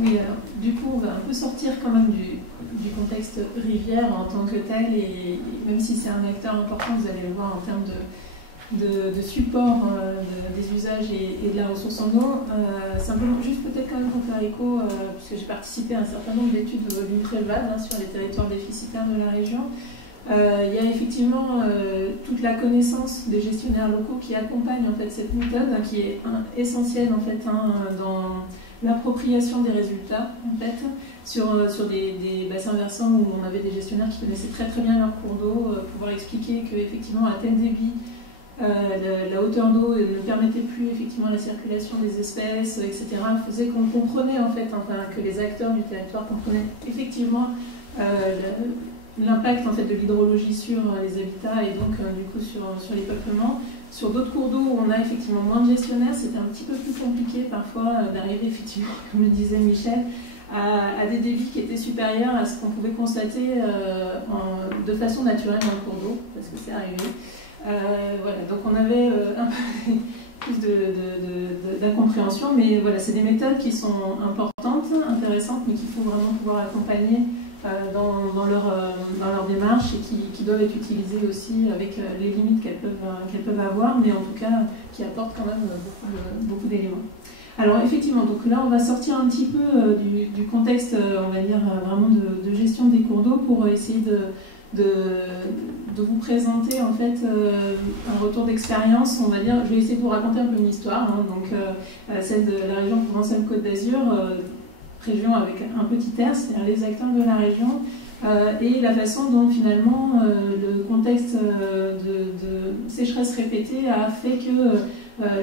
Oui, alors du coup, on va un peu sortir quand même du contexte rivière en tant que tel, et même si c'est un acteur important, vous allez le voir en termes de support des usages et de la ressource en eau. Simplement, juste peut-être quand même pour faire écho, puisque j'ai participé à un certain nombre d'études de volume très vaste sur les territoires déficitaires de la région. Il y a effectivement toute la connaissance des gestionnaires locaux qui accompagnent en fait cette méthode, qui est essentielle en fait dans l'appropriation des résultats en fait sur des bassins versants où on avait des gestionnaires qui connaissaient très très bien leur cours d'eau, pouvoir expliquer qu'effectivement à tel débit la hauteur d'eau ne permettait plus effectivement la circulation des espèces, etc. faisait qu'on comprenait en fait, que les acteurs du territoire comprenaient effectivement l'impact en fait de l'hydrologie sur les habitats et donc du coup sur les peuplements. Sur d'autres cours d'eau où on a effectivement moins de gestionnaires, c'était un petit peu plus compliqué parfois d'arriver effectivement, comme le disait Michel, à des débits qui étaient supérieurs à ce qu'on pouvait constater de façon naturelle dans le cours d'eau, parce que c'est arrivé. Voilà, donc on avait un peu plus d'incompréhension, mais voilà, c'est des méthodes qui sont importantes, intéressantes, mais qu'il faut vraiment pouvoir accompagner dans leur démarche et qui doivent être utilisées aussi avec les limites qu'elles peuvent avoir, mais en tout cas qui apportent quand même beaucoup d'éléments. Alors effectivement, donc là on va sortir un petit peu du contexte, on va dire vraiment de gestion des cours d'eau pour essayer de vous présenter en fait un retour d'expérience, on va dire. Je vais essayer de vous raconter un peu une histoire, donc celle de la région Provence-Alpes-Côte d'Azur, région avec un petit R, c'est-à-dire les acteurs de la région, et la façon dont finalement le contexte de sécheresse répétée a fait que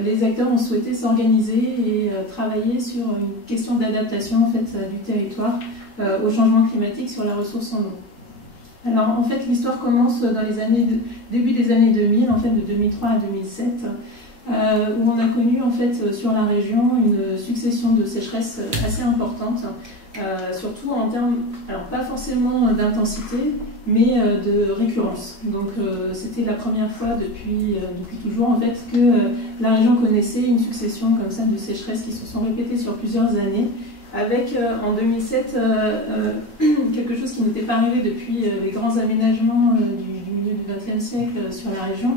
les acteurs ont souhaité s'organiser et travailler sur une question d'adaptation en fait, du territoire au changement climatique sur la ressource en eau. Alors en fait l'histoire commence dans les début des années 2000, en fait de 2003 à 2007, où on a connu en fait sur la région une succession de sécheresses assez importantes, surtout en termes, alors pas forcément d'intensité, mais de récurrence. Donc c'était la première fois depuis toujours en fait que la région connaissait une succession comme ça de sécheresses qui se sont répétées sur plusieurs années, avec en 2007 quelque chose qui n'était pas arrivé depuis les grands aménagements du milieu du XXe siècle sur la région,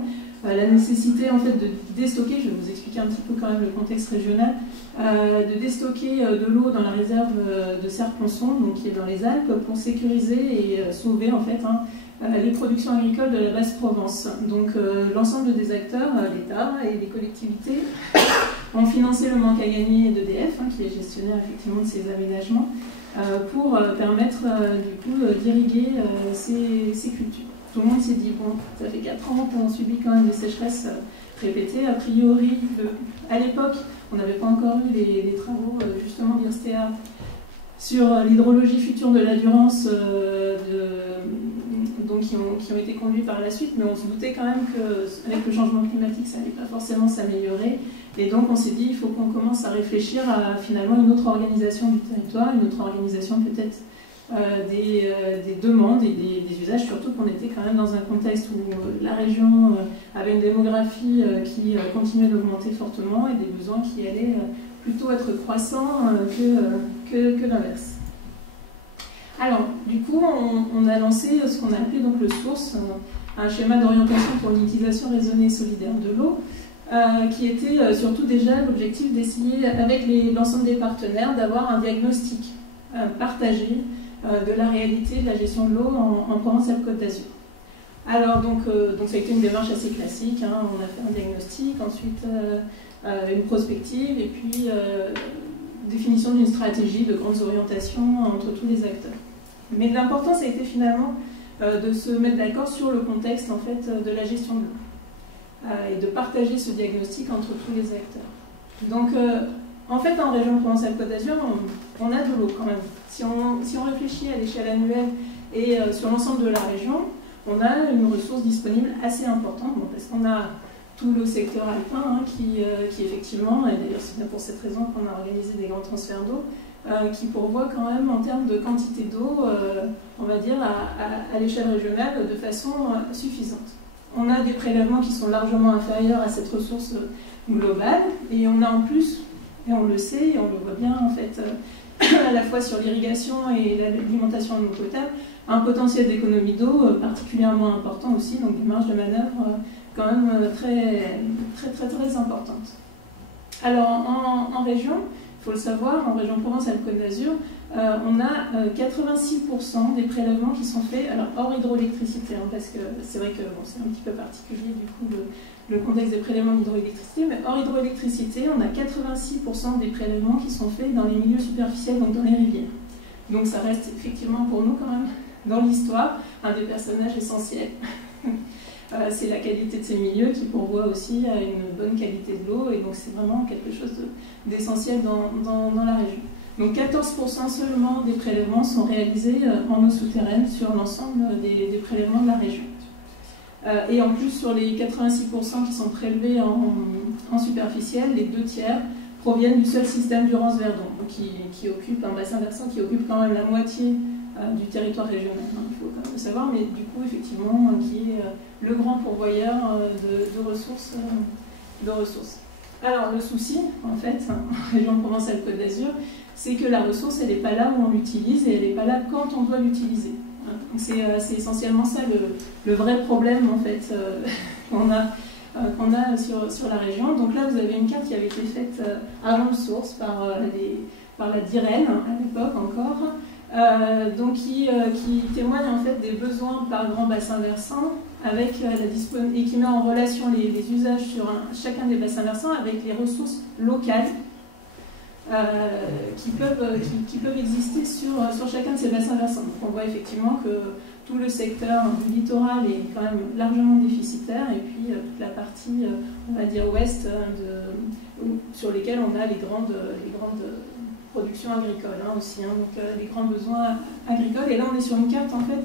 la nécessité en fait de déstocker, je vais vous expliquer un petit peu quand même le contexte régional, de déstocker de l'eau dans la réserve de Serre-Ponçon, donc qui est dans les Alpes, pour sécuriser et sauver en fait les productions agricoles de la Basse-Provence. Donc l'ensemble des acteurs, l'État et les collectivités, ont financé le manque à gagner d'EDF, qui est gestionnaire effectivement de ces aménagements, pour permettre du coup d'irriguer ces cultures. Tout le monde s'est dit, bon, ça fait 4 ans qu'on subit quand même des sécheresses répétées. A priori, à l'époque, on n'avait pas encore eu les travaux justement d'IRSTEA sur l'hydrologie future de la Durance, donc qui ont été conduits par la suite, mais on se doutait quand même qu'avec le changement climatique, ça n'allait pas forcément s'améliorer. Et donc on s'est dit, il faut qu'on commence à réfléchir à finalement une autre organisation du territoire, une autre organisation peut-être des demandes et des usages, surtout qu'on était quand même dans un contexte où la région avait une démographie qui continuait d'augmenter fortement et des besoins qui allaient plutôt être croissants que l'inverse. Alors, du coup, on a lancé ce qu'on a appelé donc le SOURCE, un schéma d'orientation pour une utilisation raisonnée et solidaire de l'eau, qui était surtout déjà l'objectif d'essayer, avec l'ensemble des partenaires, d'avoir un diagnostic partagé de la réalité de la gestion de l'eau en Provence-Alpes-Côte d'Azur. Alors, donc ça a été une démarche assez classique, on a fait un diagnostic, ensuite une prospective, et puis définition d'une stratégie de grandes orientations entre tous les acteurs. Mais l'important, ça a été finalement de se mettre d'accord sur le contexte en fait, de la gestion de l'eau et de partager ce diagnostic entre tous les acteurs. Donc, en fait, en région Provence-Alpes-Côte d'Azur, on a de l'eau quand même. Si on réfléchit à l'échelle annuelle et sur l'ensemble de la région, on a une ressource disponible assez importante, parce qu'on a tout le secteur alpin qui effectivement, et d'ailleurs c'est bien pour cette raison qu'on a organisé des grands transferts d'eau, qui pourvoient quand même en termes de quantité d'eau, on va dire, à l'échelle régionale de façon suffisante. On a des prélèvements qui sont largement inférieurs à cette ressource globale, et on a en plus, et on le sait, et on le voit bien en fait, à la fois sur l'irrigation et l'alimentation en eau potable, un potentiel d'économie d'eau particulièrement important aussi, donc des marges de manœuvre quand même très importantes. Alors en région, il faut le savoir, en région Provence-Alpes-Côte d'Azur, on a 86% des prélèvements qui sont faits, alors hors hydroélectricité, hein, parce que c'est vrai que bon, c'est un petit peu particulier du coup le contexte des prélèvements d'hydroélectricité, mais hors hydroélectricité, on a 86% des prélèvements qui sont faits dans les milieux superficiels, donc dans les rivières. Donc ça reste effectivement pour nous quand même, dans l'histoire, un des personnages essentiels. C'est la qualité de ces milieux qui pourvoit aussi à une bonne qualité de l'eau, et donc c'est vraiment quelque chose d'essentiel dans la région. Donc 14% seulement des prélèvements sont réalisés en eau souterraine sur l'ensemble des prélèvements de la région. Et en plus, sur les 86% qui sont prélevés en superficiel, les 2/3 proviennent du seul système Durance-Verdon, qui occupe un bassin versant qui occupe quand même la moitié du territoire régional, hein, il faut quand même le savoir, mais du coup, effectivement, qui est le grand pourvoyeur de ressources. Alors, le souci, en fait, en région Provence-Alpes-Côte d'Azur, c'est que la ressource, elle n'est pas là où on l'utilise et elle n'est pas là quand on doit l'utiliser. C'est essentiellement ça le vrai problème, en fait, qu'on a sur la région. Donc là, vous avez une carte qui avait été faite avant le source par la DIREN, à l'époque encore, donc qui témoigne en fait des besoins par grand bassin versant avec et qui met en relation les usages sur chacun des bassins versants avec les ressources locales qui peuvent exister sur chacun de ces bassins versants. Donc on voit effectivement que tout le secteur du littoral est quand même largement déficitaire, et puis toute la partie, on va dire, ouest, sur lesquelles on a les grandes productions agricoles aussi, hein, donc les grands besoins agricoles. Et là, on est sur une carte en fait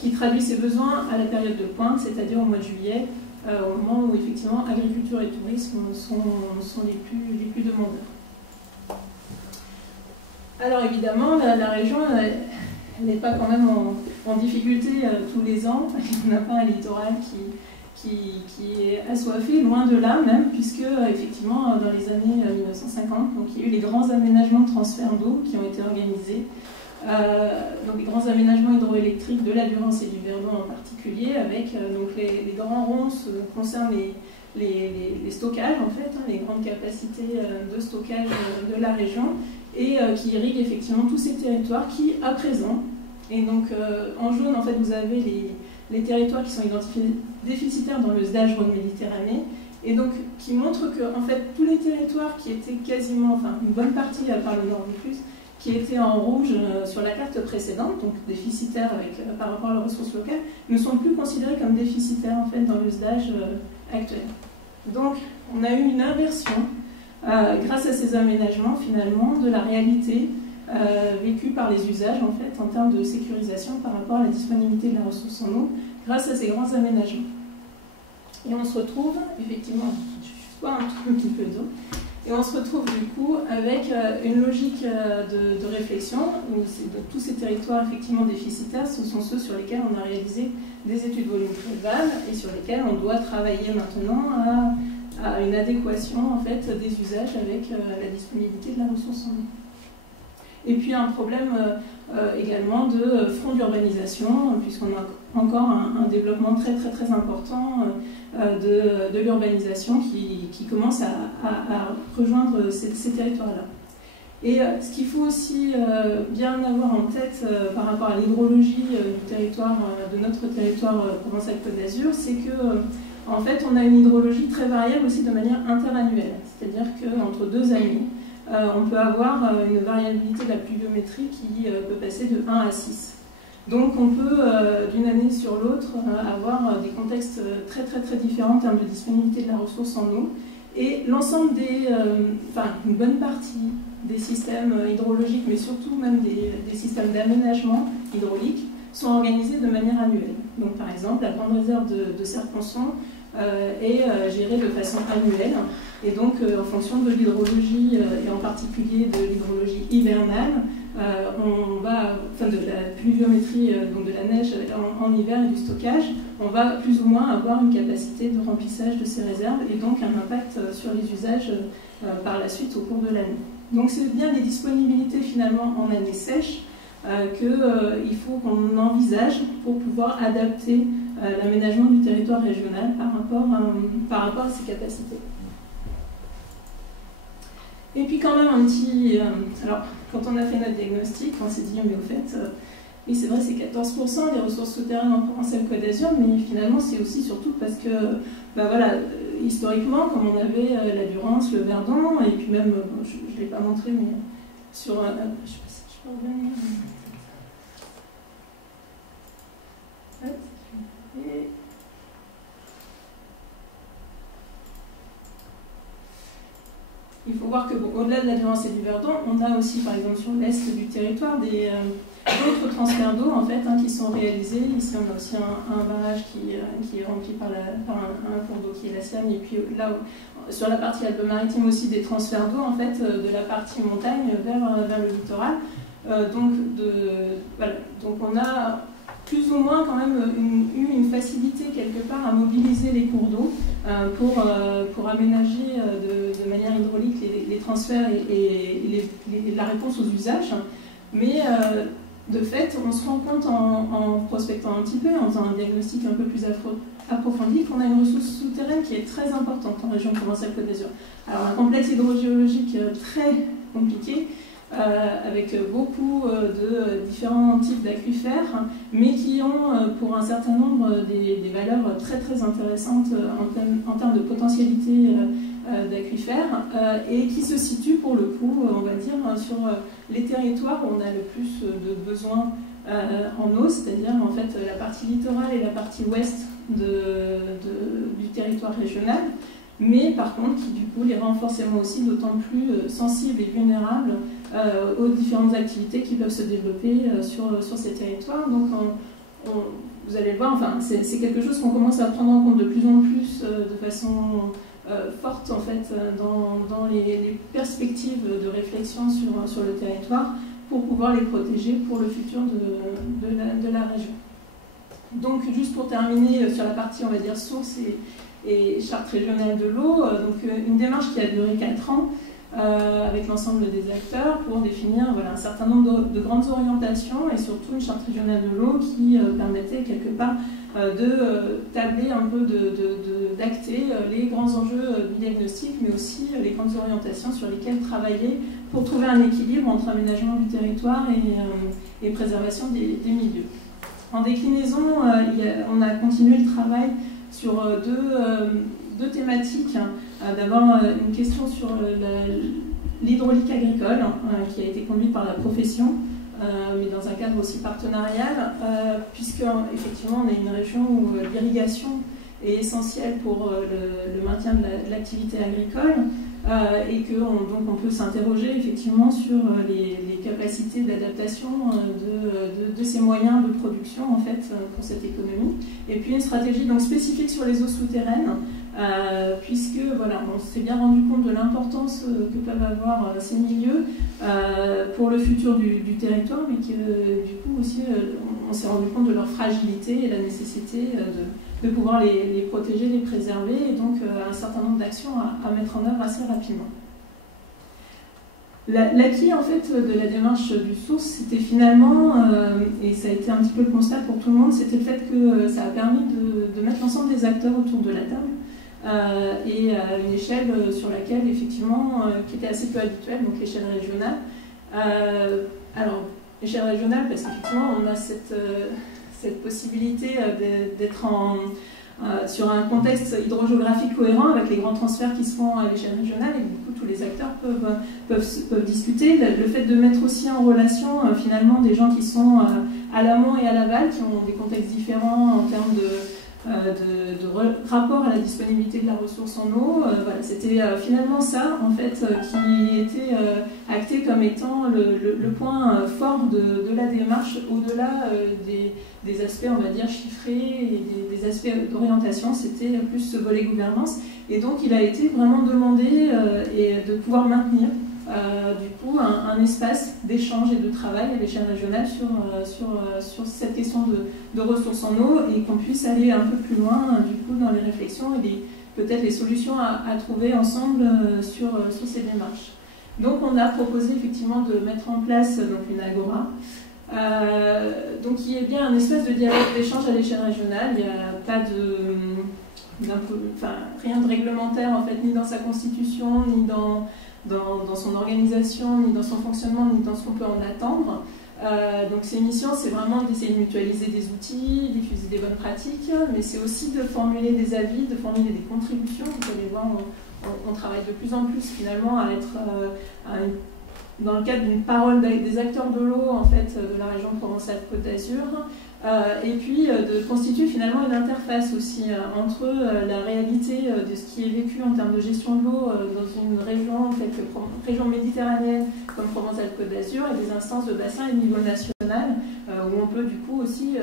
qui traduit ces besoins à la période de pointe, c'est-à-dire au mois de juillet, au moment où effectivement agriculture et tourisme sont les plus demandeurs. Alors évidemment, la région n'est pas quand même en difficulté tous les ans. On n'a pas un littoral qui est assoiffé, loin de là même, puisque effectivement dans les années 1950, donc, il y a eu les grands aménagements de transfert d'eau qui ont été organisés. Donc les grands aménagements hydroélectriques de la Durance et du Verdon en particulier, avec donc les grands ronds concernent les stockages en fait, hein, les grandes capacités de stockage de la région, et qui irriguent effectivement tous ces territoires qui, à présent, et donc en jaune en fait vous avez les territoires qui sont identifiés déficitaires dans le SDAGE Rhône-Méditerranée, et donc qui montrent que en fait tous les territoires qui étaient quasiment, enfin une bonne partie à part le nord du plus, qui étaient en rouge sur la carte précédente, donc déficitaires par rapport à leurs ressources locales, ne sont plus considérés comme déficitaires en fait dans le SDAGE actuel. Donc on a eu une inversion grâce à ces aménagements finalement de la réalité vécue par les usages en fait en termes de sécurisation par rapport à la disponibilité de la ressource en eau grâce à ces grands aménagements. Et on se retrouve effectivement, je bois un tout petit peu d'eau, et on se retrouve du coup avec une logique de réflexion où tous ces territoires effectivement déficitaires, ce sont ceux sur lesquels on a réalisé des études volumétriques et sur lesquels on doit travailler maintenant à une adéquation en fait des usages avec la disponibilité de la ressource en eau. Et puis un problème également de front d'urbanisation, puisqu'on a encore un développement très important de l'urbanisation qui commence à rejoindre ces territoires-là. Et ce qu'il faut aussi bien avoir en tête par rapport à l'hydrologie du territoire, de notre territoire Provence-Alpes-Côte d'Azur, c'est que en fait on a une hydrologie très variable aussi de manière interannuelle, c'est-à-dire qu'entre 2 années, on peut avoir une variabilité de la pluviométrie qui peut passer de 1 à 6. Donc on peut, d'une année sur l'autre, avoir des contextes très différents en termes de disponibilité de la ressource en eau. Et l'ensemble une bonne partie des systèmes hydraulogiques, mais surtout même des systèmes d'aménagement hydraulique, sont organisés de manière annuelle. Donc par exemple, la grande réserve de Serponçon est gérée de façon annuelle. Et donc, en fonction de l'hydrologie, et en particulier de l'hydrologie hivernale, de la pluviométrie, donc de la neige en hiver et du stockage, on va plus ou moins avoir une capacité de remplissage de ces réserves et donc un impact sur les usages par la suite au cours de l'année. Donc c'est bien les disponibilités finalement en année sèche qu'il faut qu'on envisage pour pouvoir adapter l'aménagement du territoire régional par rapport à ces capacités. Et puis quand même un petit... alors, quand on a fait notre diagnostic, on s'est dit, mais au fait, oui c'est vrai, c'est 14% des ressources souterraines en Provence-Alpes-Côte d'Azur, mais finalement c'est aussi surtout parce que, bah voilà, historiquement, comme on avait la Durance, le Verdon, et puis même, je ne l'ai pas montré, mais sur... je ne sais pas si je peux revenir... Et... il faut voir que au-delà de la Durance et du Verdon, on a aussi, par exemple, sur l'est du territoire, d'autres transferts d'eau en fait, qui sont réalisés. Ici, on a aussi un barrage qui est rempli par un cours d'eau qui est la Siagne. Et puis là, sur la partie Alpes-Maritimes aussi, des transferts d'eau en fait, de la partie montagne vers le littoral. Voilà. Donc on a plus ou moins quand même eu une facilité quelque part à mobiliser les cours d'eau pour aménager de manière hydraulique les transferts et la réponse aux usages. Mais de fait, on se rend compte en prospectant un petit peu, en faisant un diagnostic un peu plus approfondi, qu'on a une ressource souterraine qui est très importante en région Provence-Alpes-Côte d'Azur. Alors un complexe hydrogéologique très compliqué, avec beaucoup de différents types d'aquifères, mais qui ont pour un certain nombre des valeurs très très intéressantes en termes de potentialité d'aquifères, et qui se situent pour le coup, on va dire, sur les territoires où on a le plus de besoins en eau, c'est-à-dire en fait la partie littorale et la partie ouest du territoire régional, mais par contre qui du coup les rend forcément aussi d'autant plus sensibles et vulnérables aux différentes activités qui peuvent se développer sur ces territoires. Donc vous allez le voir, enfin, c'est quelque chose qu'on commence à prendre en compte de plus en plus de façon forte en fait dans les perspectives de réflexion sur le territoire pour pouvoir les protéger pour le futur de la région. Donc juste pour terminer sur la partie on va dire source et charte régionale de l'eau, donc une démarche qui a duré 4 ans avec l'ensemble des acteurs pour définir voilà, un certain nombre de grandes orientations et surtout une charte régionale de l'eau qui permettait quelque part de tabler un peu, d'acter les grands enjeux du diagnostic, mais aussi les grandes orientations sur lesquelles travailler pour trouver un équilibre entre aménagement du territoire et préservation des milieux. En déclinaison, on a continué le travail sur deux thématiques. D'abord, une question sur l'hydraulique agricole, qui a été conduite par la profession, mais dans un cadre aussi partenarial, puisque effectivement on est une région où l'irrigation est essentielle pour le maintien de l'activité agricole, et que donc on peut s'interroger effectivement sur les capacités d'adaptation de ces moyens de production en fait pour cette économie. Et puis une stratégie donc spécifique sur les eaux souterraines, puisque voilà, on s'est bien rendu compte de l'importance que peuvent avoir ces milieux pour le futur du territoire, mais que du coup aussi on s'est rendu compte de leur fragilité et la nécessité de pouvoir les protéger, les préserver, et donc un certain nombre d'actions à mettre en œuvre assez rapidement. L'acquis en fait de la démarche du source, c'était finalement, et ça a été un petit peu le constat pour tout le monde, c'était le fait que ça a permis de mettre l'ensemble des acteurs autour de la table, et à une échelle sur laquelle effectivement, qui était assez peu habituelle, donc l'échelle régionale. Alors, l'échelle régionale, parce qu'effectivement on a cette possibilité d'être sur un contexte hydrogéographique cohérent avec les grands transferts qui se font à l'échelle régionale, et du coup tous les acteurs peuvent discuter. Le fait de mettre aussi en relation finalement des gens qui sont à l'amont et à l'aval, qui ont des contextes différents en termes de rapport à la disponibilité de la ressource en eau, voilà, c'était finalement ça en fait qui était acté comme étant le point fort de la démarche, au-delà des aspects on va dire chiffrés et des aspects d'orientation. C'était plus ce volet gouvernance, et donc il a été vraiment demandé et de pouvoir maintenir du coup un espace d'échange et de travail à l'échelle régionale sur cette question de ressources en eau, et qu'on puisse aller un peu plus loin du coup dans les réflexions et peut-être les solutions à trouver ensemble sur ces démarches. Donc on a proposé effectivement de mettre en place donc, une agora, donc qui est bien un espèce de dialogue d'échange à l'échelle régionale. Il n'y a pas rien de réglementaire en fait, ni dans sa constitution, ni dans son organisation, ni dans son fonctionnement, ni dans ce qu'on peut en attendre. Donc ces missions, c'est vraiment d'essayer de mutualiser des outils, diffuser des bonnes pratiques, mais c'est aussi de formuler des avis, de formuler des contributions. Vous allez voir, on travaille de plus en plus finalement à être dans le cadre d'une parole des acteurs de l'eau en fait, de la région Provence-Alpes-Côte d'Azur, et puis de constituer finalement une interface aussi entre la réalité de ce qui est vécu en termes de gestion de l'eau dans une région, en fait, région méditerranéenne comme Provence-Alpes-Côte d'Azur, et des instances de bassin et de niveau national, où on peut du coup aussi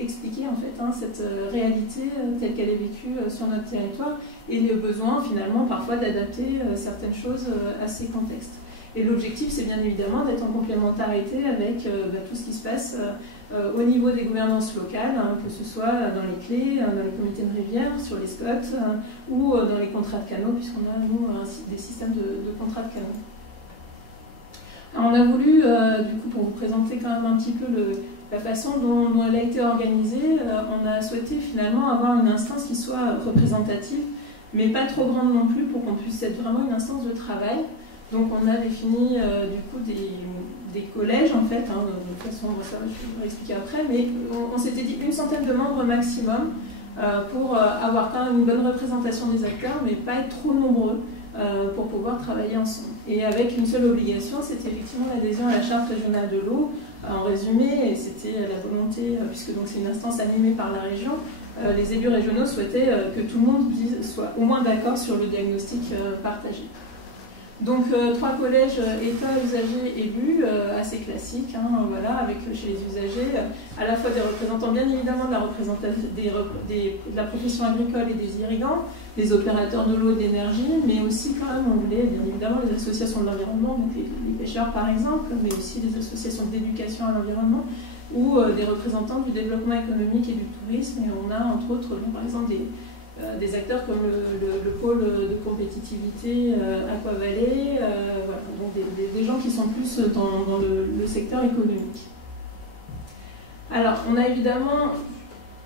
expliquer en fait, cette réalité telle qu'elle est vécue sur notre territoire, et le besoin finalement parfois d'adapter certaines choses à ces contextes. Et l'objectif, c'est bien évidemment d'être en complémentarité avec tout ce qui se passe au niveau des gouvernances locales, que ce soit dans les clés, dans les comités de rivière, sur les spots, ou dans les contrats de canaux, puisqu'on a, nous, des systèmes de contrats de canaux. Alors, on a voulu, du coup, pour vous présenter quand même un petit peu la façon dont elle a été organisée, on a souhaité finalement avoir une instance qui soit représentative, mais pas trop grande non plus, pour qu'on puisse être vraiment une instance de travail. Donc on a défini du coup des collèges en fait, de toute façon ça je vais vous expliquer après, mais on s'était dit une centaine de membres maximum pour avoir quand même une bonne représentation des acteurs, mais pas être trop nombreux pour pouvoir travailler ensemble. Et avec une seule obligation, c'était effectivement l'adhésion à la charte régionale de l'eau. En résumé, et c'était la volonté, puisque c'est une instance animée par la région, les élus régionaux souhaitaient que tout le monde soit au moins d'accord sur le diagnostic partagé. Donc 3 collèges État, usagers, élus, assez classiques, voilà, avec chez les usagers, à la fois des représentants bien évidemment de la profession agricole et des irrigants, des opérateurs de l'eau et de l'énergie, mais aussi quand même on voulait bien évidemment les associations de l'environnement, donc les pêcheurs par exemple, mais aussi les associations d'éducation à l'environnement, ou des représentants du développement économique et du tourisme, et on a entre autres par exemple des acteurs comme le pôle de compétitivité Aquavalais, voilà, donc des gens qui sont plus dans le secteur économique. Alors, on a évidemment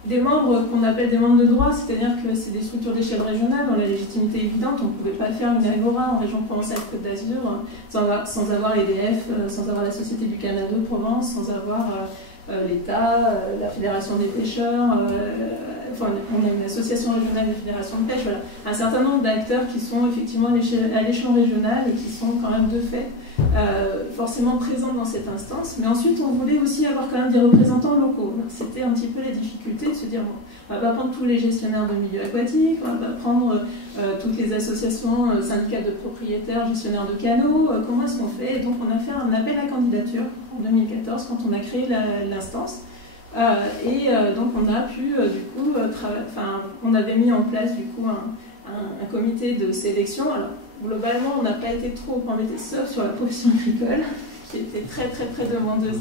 des membres qu'on appelle des membres de droit, c'est-à-dire que c'est des structures d'échelle régionale dont la légitimité est évidente. On ne pouvait pas faire une agora en région Provence-Alpes-Côte d'Azur sans avoir l'EDF, sans avoir la Société du Canal de Provence, sans avoir l'État, la Fédération des pêcheurs, enfin, on a une association régionale des fédérations de pêche, voilà. Un certain nombre d'acteurs qui sont effectivement à l'échelon régional et qui sont quand même de fait forcément présents dans cette instance. Mais ensuite, on voulait aussi avoir quand même des représentants locaux. C'était un petit peu la difficulté de se dire, bon, on ne va pas prendre tous les gestionnaires de milieux aquatiques, on ne va pas prendre toutes les associations syndicales de propriétaires, gestionnaires de canaux, comment est-ce qu'on fait? Et donc on a fait un appel à candidature en 2014 quand on a créé l'instance. Donc on a pu du coup on avait mis en place du coup un comité de sélection. Alors globalement on n'a pas été trop embêté, sauf sur la profession agricole qui était très très très demandeuse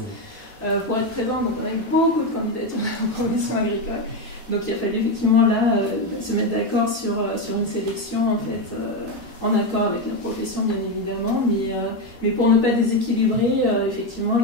pour être présente. Donc on a eu beaucoup de candidatures dans la profession agricole. Donc il a fallu effectivement là se mettre d'accord sur une sélection en fait en accord avec la profession bien évidemment, mais pour ne pas déséquilibrer effectivement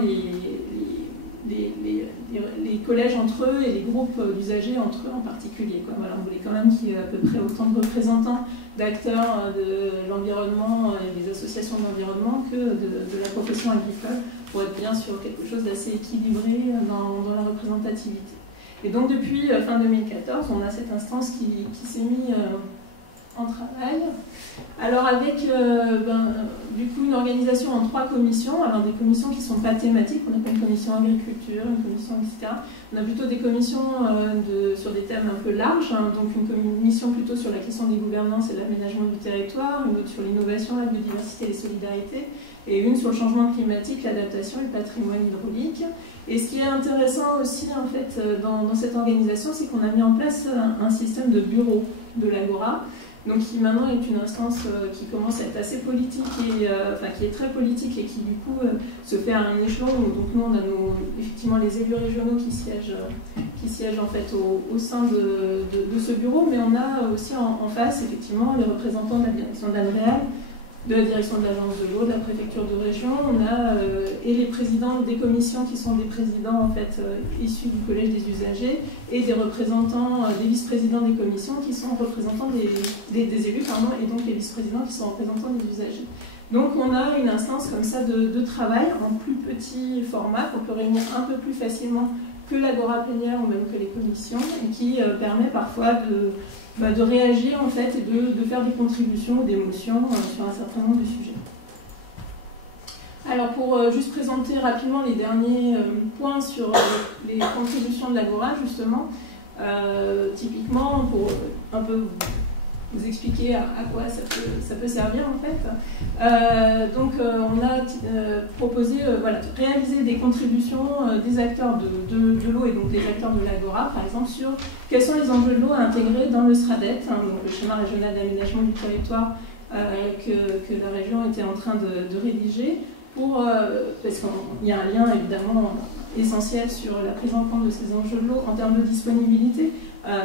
les collèges entre eux et les groupes d'usagers entre eux en particulier, quoi. Voilà, on voulait quand même qu'il y ait à peu près autant de représentants d'acteurs de l'environnement et des associations d'environnement que de la profession agricole pour être bien sur quelque chose d'assez équilibré dans la représentativité. Et donc depuis fin 2014, on a cette instance qui s'est mise en travail. Alors avec du coup une organisation en 3 commissions, alors des commissions qui ne sont pas thématiques, on n'a pas une commission agriculture, une commission etc. On a plutôt des commissions sur des thèmes un peu larges, donc une commission plutôt sur la question des gouvernances et de l'aménagement du territoire, une autre sur l'innovation, la biodiversité et les solidarités, et une sur le changement climatique, l'adaptation et le patrimoine hydraulique. Et ce qui est intéressant aussi en fait dans cette organisation, c'est qu'on a mis en place un système de bureau de l'Agora, donc qui maintenant est une instance qui commence à être assez politique et qui est très politique et qui du coup se fait à un échelon où donc nous on a effectivement les élus régionaux qui siègent en fait au sein de ce bureau, mais on a aussi en face effectivement les représentants de la direction de l'ANREAL, de la direction de l'agence de l'eau, de la préfecture de région. On a et les présidents des commissions qui sont des présidents en fait issus du collège des usagers et des représentants, des vice-présidents des commissions qui sont représentants des élus, pardon, et donc les vice-présidents qui sont représentants des usagers. Donc on a une instance comme ça de travail en plus petit format qu'on peut réunir un peu plus facilement que l'agora plénière ou même que les commissions et qui permet parfois de réagir en fait et de faire des contributions ou des motions sur un certain nombre de sujets. Alors pour juste présenter rapidement les derniers points sur les contributions de l'agora justement, typiquement pour un peu vous expliquer à quoi ça peut servir en fait. Donc on a proposé voilà, de réaliser des contributions des acteurs de l'eau et donc des acteurs de l'agora par exemple sur quels sont les enjeux de l'eau à intégrer dans le SRADET, donc le schéma régional d'aménagement du territoire que la région était en train de rédiger parce qu'il y a un lien évidemment essentiel sur la prise en compte de ces enjeux de l'eau en termes de disponibilité.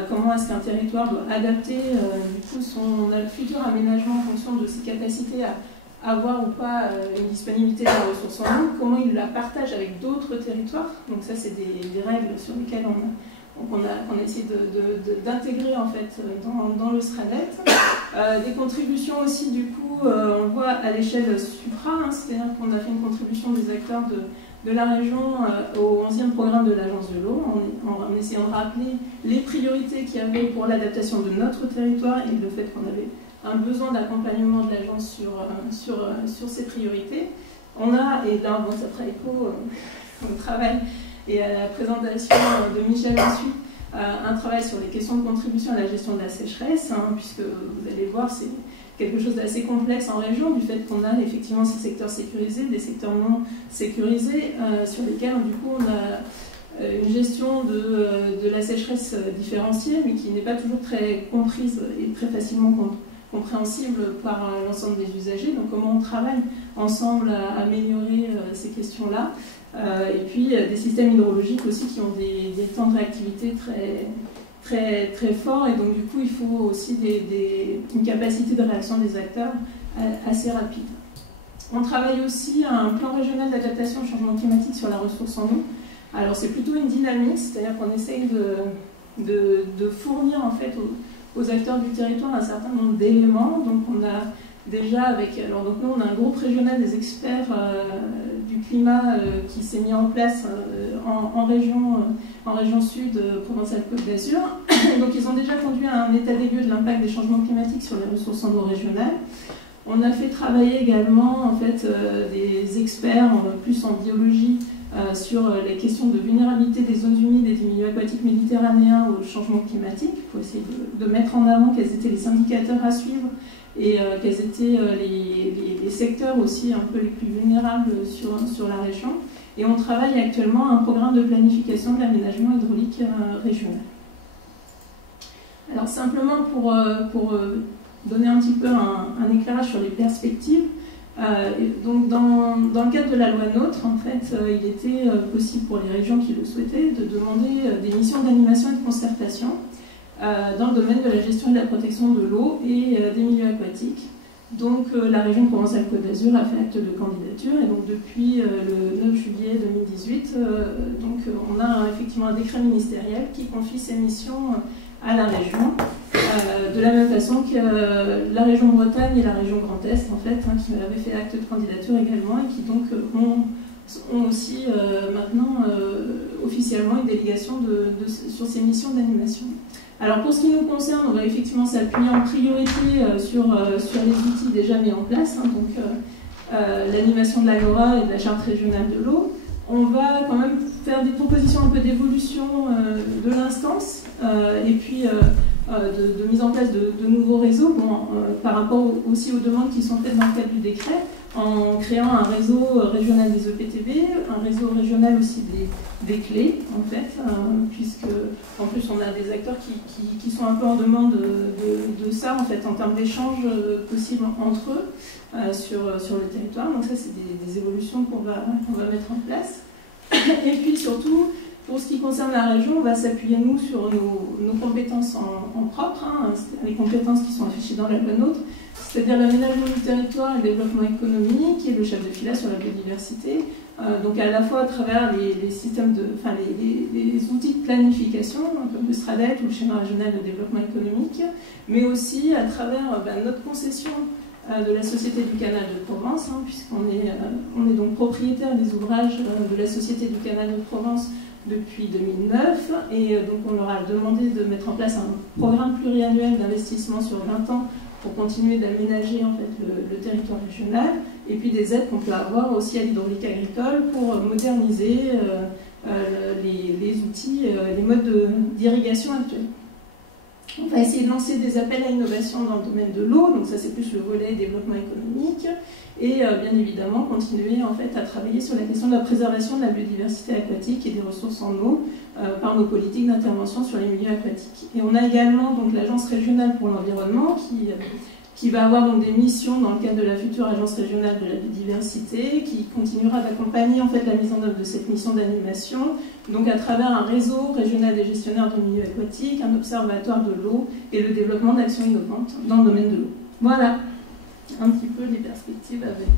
Comment est-ce qu'un territoire doit adapter du coup son futur aménagement en fonction de ses capacités à avoir ou pas une disponibilité de la ressource en eau, comment il la partage avec d'autres territoires. Donc ça c'est des règles sur lesquelles on a essayé d'intégrer en fait dans le SRADET. Des contributions aussi du coup, on voit à l'échelle supra, hein, c'est-à-dire qu'on a fait une contribution des acteurs de la région au 11e programme de l'Agence de l'eau, en essayant de rappeler les priorités qu'il y avait pour l'adaptation de notre territoire et le fait qu'on avait un besoin d'accompagnement de l'agence sur ces priorités. On a, et là bon, ça fera écho au travail et à la présentation de Michel ensuite, un travail sur les questions de contribution à la gestion de la sécheresse, hein, puisque vous allez voir, c'est quelque chose d'assez complexe en région, du fait qu'on a effectivement ces secteurs sécurisés, des secteurs non sécurisés, sur lesquels du coup on a une gestion de la sécheresse différenciée, mais qui n'est pas toujours très comprise et très facilement compréhensible par l'ensemble des usagers. Donc comment on travaille ensemble à améliorer ces questions-là. Et puis des systèmes hydrologiques aussi qui ont des temps de réactivité très forts, et donc du coup il faut aussi une capacité de réaction des acteurs assez rapide. On travaille aussi à un plan régional d'adaptation au changement climatique sur la ressource en eau. Alors c'est plutôt une dynamique, c'est-à-dire qu'on essaye de fournir en fait aux acteurs du territoire un certain nombre d'éléments. Donc on a déjà donc nous on a un groupe régional des experts du climat qui s'est mis en place en région sud, Provence-Alpes-Côte d'Azur. Donc ils ont déjà conduit à un état des lieux de l'impact des changements climatiques sur les ressources en eau régionales. On a fait travailler également en fait, des experts plus en biologie sur les questions de vulnérabilité des zones humides et des milieux aquatiques méditerranéens au changement climatique, pour essayer de mettre en avant quels étaient les indicateurs à suivre et quels étaient les secteurs aussi un peu les plus vulnérables sur la région. Et on travaille actuellement un programme de planification de l'aménagement hydraulique régional. Alors simplement pour donner un petit peu un éclairage sur les perspectives, donc dans le cadre de la loi NOTRe, en fait, il était possible pour les régions qui le souhaitaient de demander des missions d'animation et de concertation dans le domaine de la gestion et de la protection de l'eau et des milieux aquatiques. Donc la région Provence-Alpes-Côte d'Azur a fait acte de candidature, et donc depuis le 9 juillet 2018, donc, on a effectivement un décret ministériel qui confie ces missions à la région, de la même façon que la région Bretagne et la région Grand Est, en fait, qui avaient fait acte de candidature également, et qui donc ont aussi maintenant officiellement une délégation sur ces missions d'animation. Alors pour ce qui nous concerne, on va effectivement s'appuyer en priorité sur les outils déjà mis en place, hein, donc l'animation de l'agora et de la charte régionale de l'eau. On va quand même faire des propositions un peu d'évolution de l'instance et puis de mise en place de nouveaux réseaux, par rapport aussi aux demandes qui sont faites dans le cadre du décret, en créant un réseau régional des EPTB, un réseau régional aussi des clés, en fait, puisque en plus on a des acteurs qui sont un peu en demande de ça, en fait, en termes d'échanges possibles entre eux sur le territoire. Donc ça, c'est des évolutions qu'on va mettre en place. Et puis surtout, Pour ce qui concerne la région, on va s'appuyer, nous, sur nos compétences en propre, hein, les compétences qui sont affichées dans la loi NOTRe, c'est-à-dire l'aménagement du territoire et le développement économique, qui est le chef de file sur la biodiversité, donc à la fois à travers les systèmes les outils de planification, comme le SRADET ou le schéma régional de développement économique, mais aussi à travers notre concession de la Société du Canal de Provence, hein, puisqu'on est donc propriétaire des ouvrages de la Société du Canal de Provence depuis 2009, et donc on leur a demandé de mettre en place un programme pluriannuel d'investissement sur 20 ans pour continuer d'aménager en fait le territoire régional, et puis des aides qu'on peut avoir aussi à l'hydraulique agricole pour moderniser les outils, les modes d'irrigation actuels. On va essayer de lancer des appels à innovation dans le domaine de l'eau, donc ça c'est plus le volet développement économique, et bien évidemment continuer en fait à travailler sur la question de la préservation de la biodiversité aquatique et des ressources en eau par nos politiques d'intervention sur les milieux aquatiques. Et on a également donc l'Agence régionale pour l'environnement qui va avoir donc des missions dans le cadre de la future Agence régionale de la biodiversité, qui continuera d'accompagner en fait la mise en œuvre de cette mission d'animation, donc à travers un réseau régional des gestionnaires de milieux aquatiques, un observatoire de l'eau et le développement d'actions innovantes dans le domaine de l'eau. Voilà un petit peu les perspectives à venir.